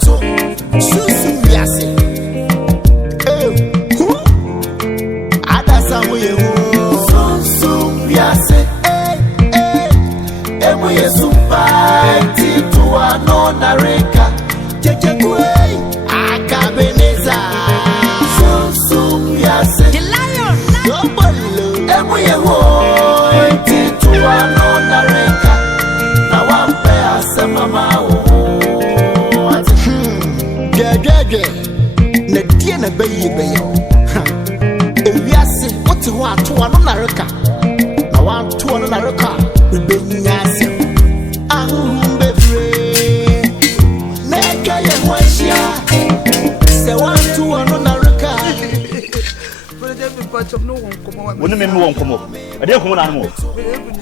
to susu yase ada samuye susu yase emu yesu fight to anona reka jejekwe akabeneza susu yase the lion emu yewo to anona reka na wampe asemama gege na die na bayi ewiase wote ho ato ano na reka na wanto ano na reka benya asem ahumbebre neka ye hwashia se wanto ano na reka woni me won komo ade komo na mo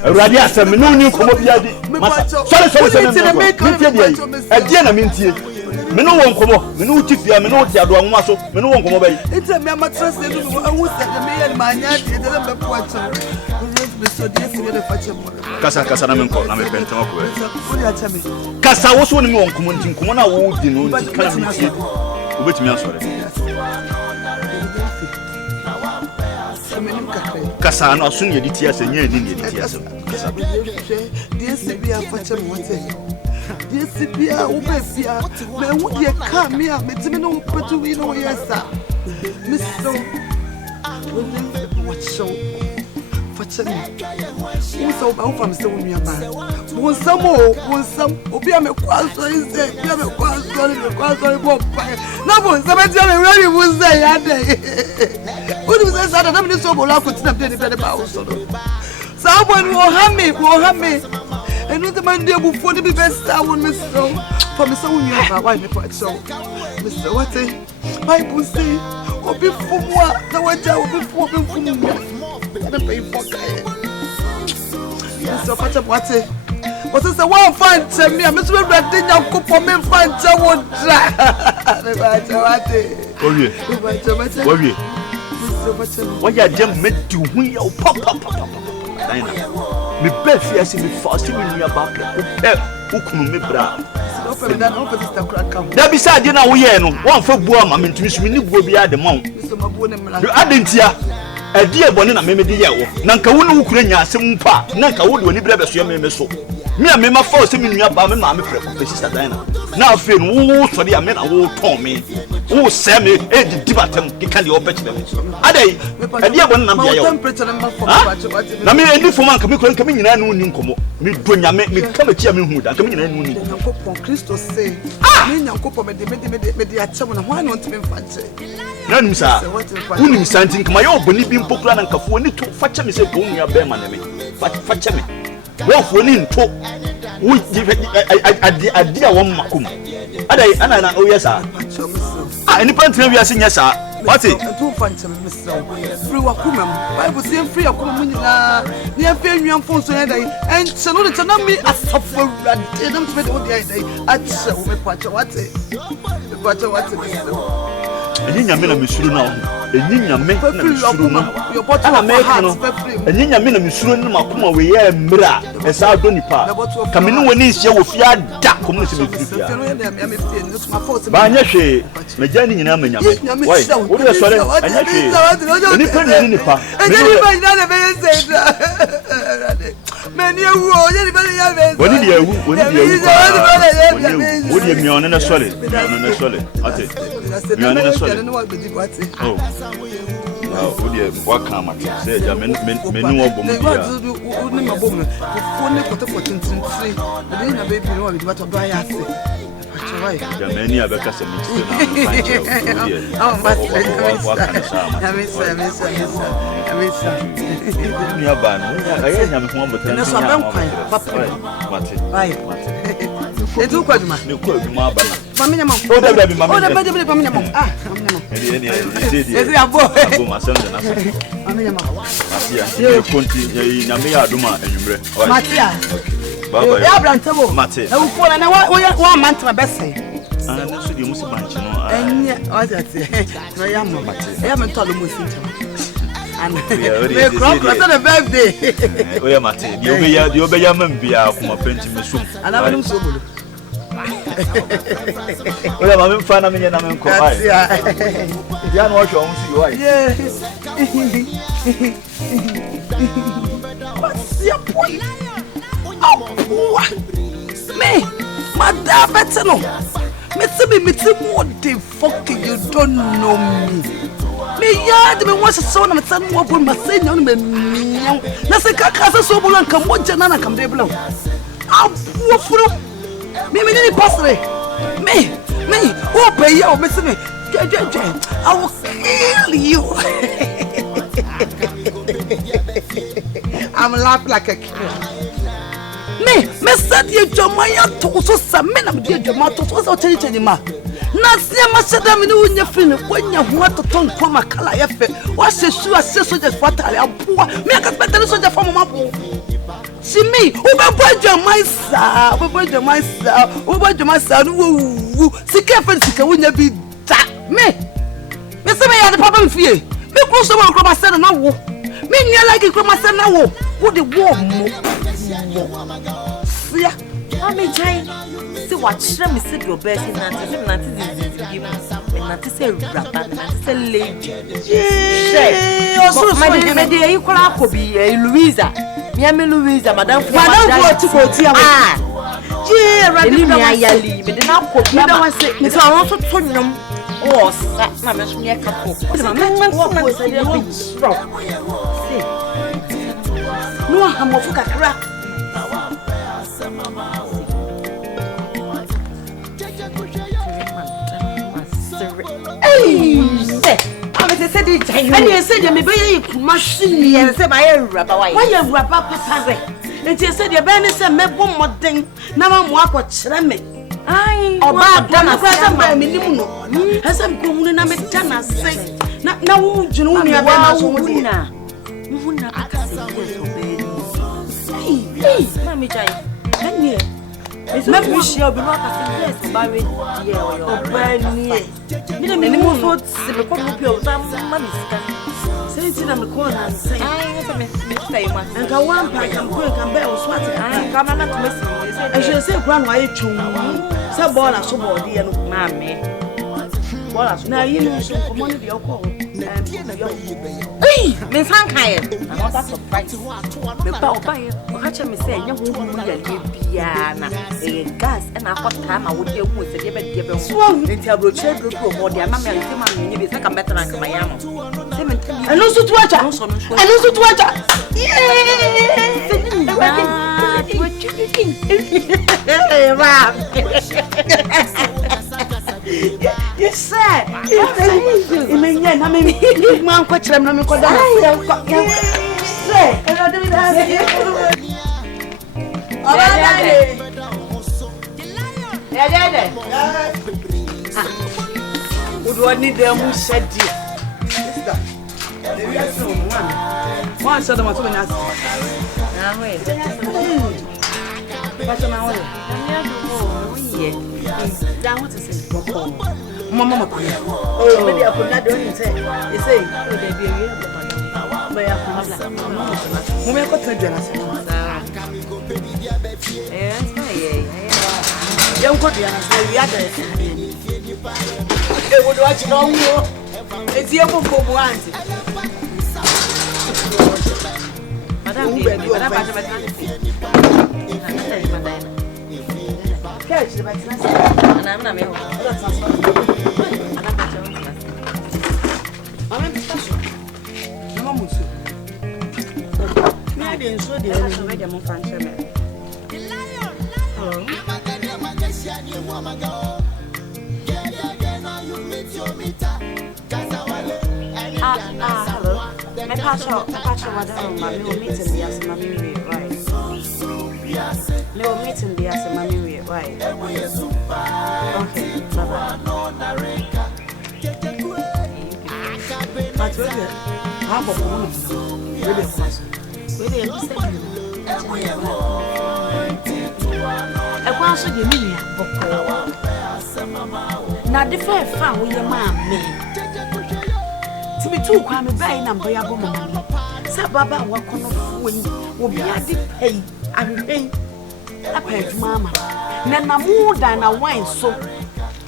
awurade asem no ni komo biade masa sorry me tie dia ade na me tie me no won komo me no tifia me no ti ado anwa so me no won komo bayi ite me amatrase no awu se me ye ma nya ti de me po acho me so die fi de fache mo kasa na me nko na me pentema ko kasa wo so ni me won komo ntin komo na wo di no ntin kana me tie obetimi asore kasa no asun ye di tie ase nya edi ni di tie ase kasa die se bi afache mo te die bia ubefia me wudie ka me a metime no petu wi no yesa miso what show fache me so ba ufam se wo nua ba wonsam obi a me kwaso ise bi a me kwaso bo pa na bo se be dia me ready wo se ya dey udi se sa da me so bo la ko tina be ni be ba wo so do sa bo ni wo ha me enu the man dey before the best I want Mr. For me so we know about why me for so Mr. what Bible say obi fumwa na waja obi fumwa na pay for guy Mr. Fata what say one fan tell me I'm so ready now ko for me fan tell what owie what ya jam me do hu ya pop Dina me be fiase me fast me nua ba ukunu me bra da bi sa de na wo ye no won fa buo ma me ntumi sumi ni buo bi ade ma wo adentia adi ebone na me de ye wo na nka wo no ukura nya asem mpa na nka wo de oni bra be so me so me a me ma fa so me nua ba me ma me frɛ ko sister Dina na afi no wo so de a me na wo ton me wo se me e di dibatem ke kan de opech dem adai adi ebone na me ye wo na me eni foma nka me kro nka me nyina no ni nkomo me do nyame me kama chia me hu da nka me nyina no ni nyankopon Kristo se me nyankopon me de akyem na hwan no ntime mfache na nim sa unim santin kama yo boni bi mpokura na nkafo ni to fache me se ko nua be ma na me fache me wo fo ni nto wo adi a won makum adai ana na o yesa eni pantina wi ase nya sa wati to fanche me so free wakumam Bible say free wakumam nyina ni afa nwan fon so dai en che no de na mi asafo rade na mtwe de odi ai dai ache wo me pache wati eni nyame na mesuru na eni nyame na mesuru na ana make no eni nyame na mesuru na makoma we ye mra esa do nipa kamene woni hye wo fia da komu se me fia ba nya hwe megya ni nyina ma nyame wai wo de sore anya hwe ni pa ni nipa eni ba nyina na be say meni ewu o ye ni be ya be woni de ewu woni mi on na sole ate mi on na sole oh wodi waka mate say ja meni wo bom bia woni mabom fo ne kote for tintintri de na baby no we bato do ya ase ja meni abeka se mi oh Amisa ni aba no aye nya me ho botra na so ben kwan papa mate etu kwa duma ne kwa duma aba na mama nyama o da bi mama mama nyama edi abo masanda na mama nyama matia ye konti ye nyame ya aduma enwumre matia baba ya brantabo mate e wo fo na wa mantra bese na so di musi banchi no enye o jate no ya mo mate ya me to lo mo sinta and me crop the birthday o ya mate di obeya man bia kuma penti mesum ana ba num so bolo Oya mama mfa na menye na menko ai. Dia no hwe on si yo ai. What's your point? Oh, me, madam, better no. Me what the fuck you don't know me. Me yard me want to sound me tell me what my say no me. Na se kaka so bulan kam moja na kam de bulan. Abu furu. Me ni pasre. Me, who pay you me say me. I will kill you. I'm laughing like a kid. Me said you Jomaya to so some men of dear Jomato was out changing ma. Nasia Masadam in your film when you want to turn from a color effect. What's the shoe assessor just what I am poor? Make a better soldier from my pool. See me, over your myself, over your son, woo, see careful, when you be that me. Miss me had the problem for you. Me close to my son now. Me near like it, my son now. What the war? Yeah, I'm a giant. See what shall me sit your best in Nancy say rapper, Nancy say lady. Yeah, my dear, you call up Louisa. Miami Louisa, Madame Fouad to go to you. Yeah, Rally, but then I'll put you down. It's all also turn them. Oh, that mamma's near couple. No, I'm off a crap. I said it, and you said you may be machine and say my rabbi. Why you rabbi? And you said your banner said, me one more thing. Now I'm walk what me. I or bad done a present by minimum. As I'm going and I'm a dana say. Now, you know me about Muna. Muna, Mammy Jay, and ye. It's not me, she'll be not as yes, married, or brand near. Minimum thoughts, the copy of sitting on the corner and saying, and go one pack and quick and bear sweating. I come on to miss. I should say, Grandma, you so born as so body and mammy. Now you know, so for money, your call. Miss Hankai, I'm not surprised. The bow by catch me say, young woman, piano, a gas, and a hot time I would deal with the given swung until Rochelle grew more than mamma and you become better than my am. And also to watch us, and also to watch us. You said, you may not have me, man, quite a number of say, and I'll do that. Would one need them who said, dear? One said, I'm going to ask. Now, wait. What's my way? Down what to say. Mamma, oh, maybe I could not do anything. They say, oh, they be a real but I could not. Women got to jealous. Young Cordiana, the other. They would watch no more. It's your book for one. Catch the vaccine, and I'm not I didn't show the other way. Hello. My pastor, madam, my new meeting the as my baby, right? No meeting the as my baby, right? Okay, bye bye. But really, how about one? Really, of course. Really, I'm saying. I want to give me a book. Now, the fair fan with your mammy. To be too crime, by number of woman. Sababa, what kind of when will be a deep pay and pay. I paid mamma. na na mu dan na wine so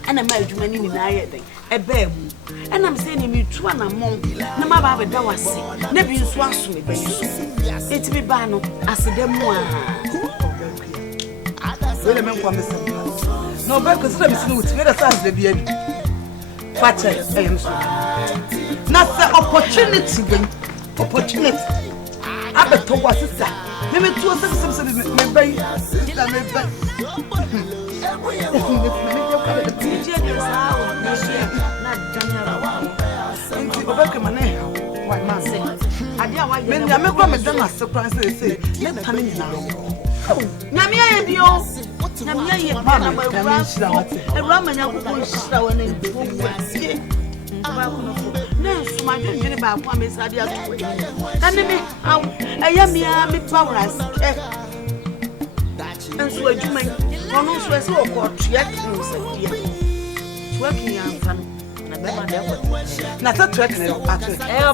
ana ma adwuma ni nyina yɛ den ebe mu ana me say ni me tu ana mon na ma ba da wase na bi nso aso me bani so eti bi ba no asedemu a wele men kwa mesa no ba ko sira misini wuti da sa asle bi ani fache eyem so na se opportunity abeto wasisa me tu se me bai sister me bai and so you may one also as well called triathlons working young fun. Not a track,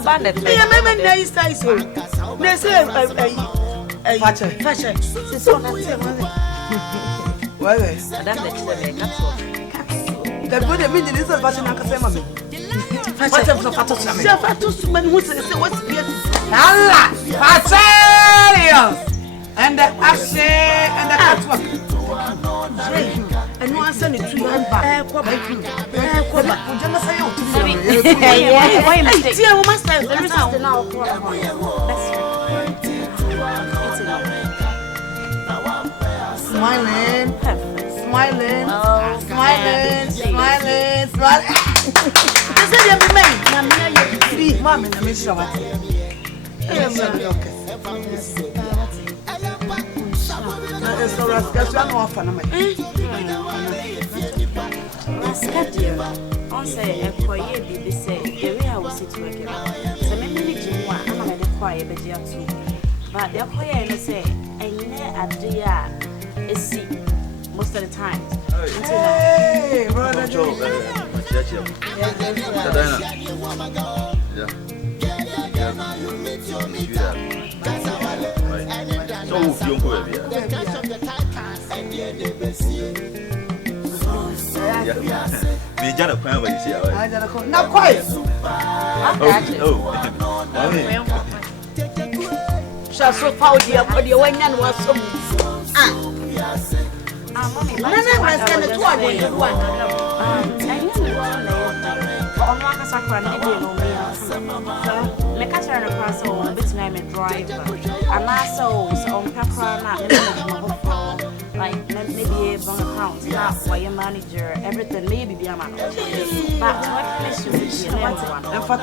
bandit. They are maybe nice size. They say a fashion. So well, that's the good meaning is a fashion and family. Fashion for Fatus, man, who says what's Allah, and the ashe and the catwalk. And one send it to you. Smiling. On say a quiet baby say, the way I was situated. So many one, I'm not a quiet baby too. But the quiet say, I never idea is see most of the time. Hey, brother, Joe, Me jana kwa ba yisi awa. Na quiet. Sha so fa odi akodi wanya no asom. Mommy, na mas kana tu ade no one. Ono aka sakra na dey no me. Me ka try no cross o bit na me drive. Ama so on kakra na like maybe a bank account, now why your manager, everything maybe be a man. But what can you do? And for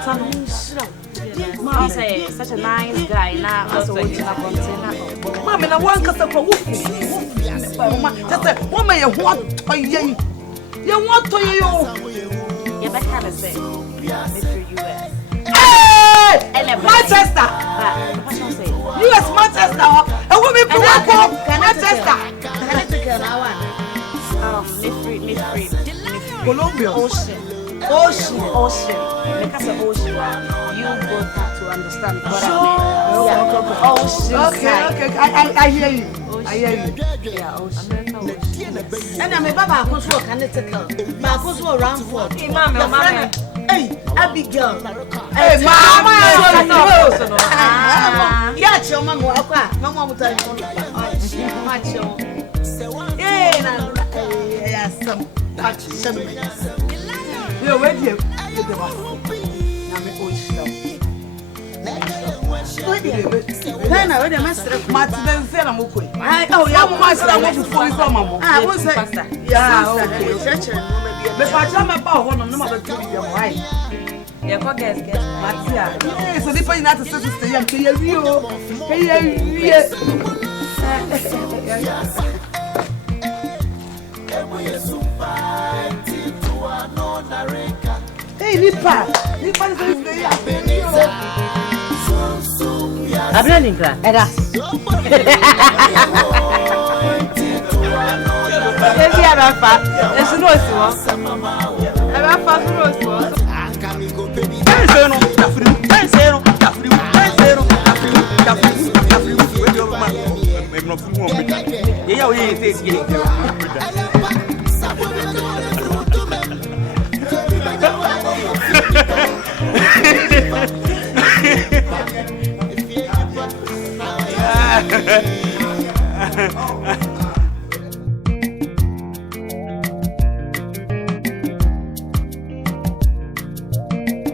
Mom say such a nice guy now. Also, Mom, and I want to go. Just a woman, you want to you. You want to you. You better say, Mr. US. Hey, Manchester. US Manchester. A woman from Manchester. Colombia. Ocean. Because of ocean, you both have to understand what I mean. Ocean. Okay. I hear you. Yeah, ocean. And I'm a Baba who's working at the car. My who's around for. Hey, Abigail. Hey, Mama. Yeah, your mama. Mama will tell you. Hey, some action. You're ready. I'm a master of Martin and Felamuko. Oh, yeah, master. I want to fall from Mamma. I was a pastor. Yeah, okay. But I tell my power one of them about to be your wife. Yeah, forget Matia. So if I not a sister, you can you. Hey, Nipa is very happy. I'm not in class. ya o ye se ti.